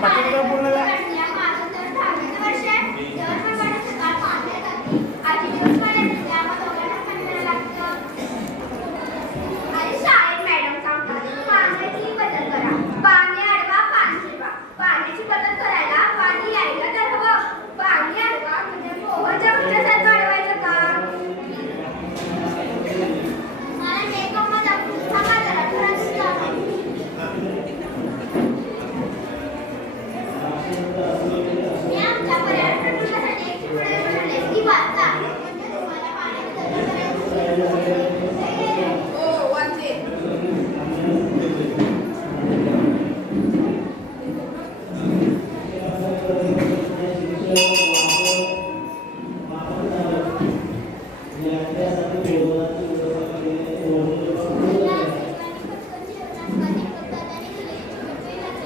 ¿Para qué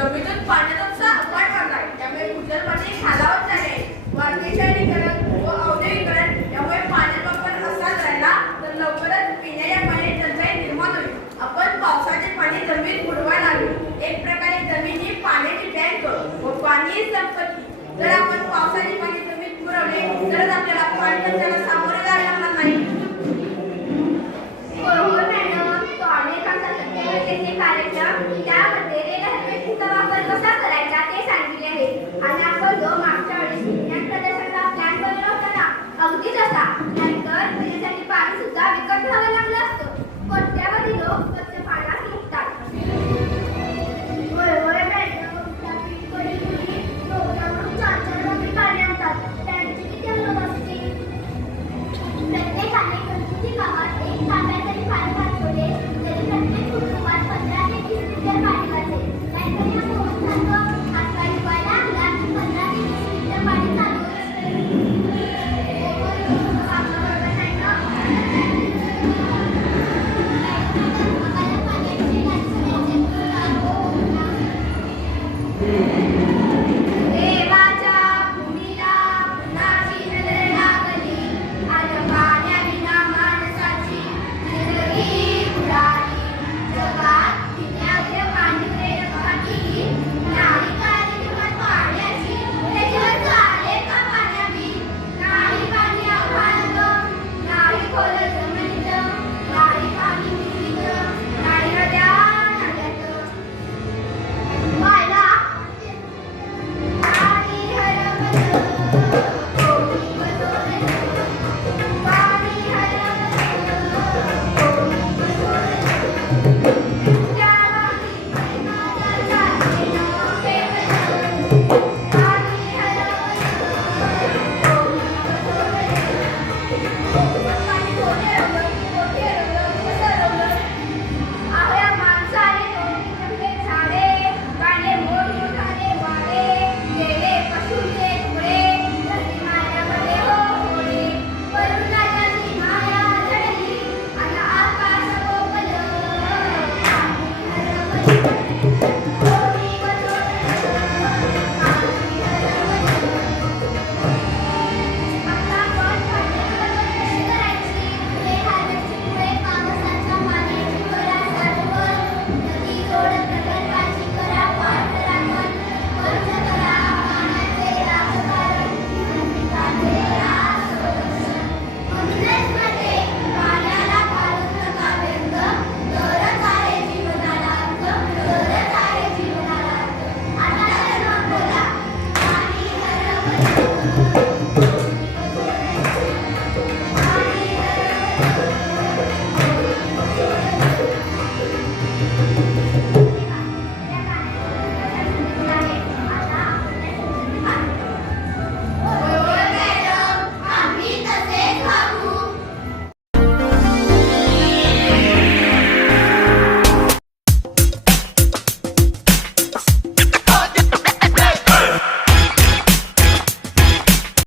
जमिनीत पाण्याचा त्यामुळे भूजल पाणी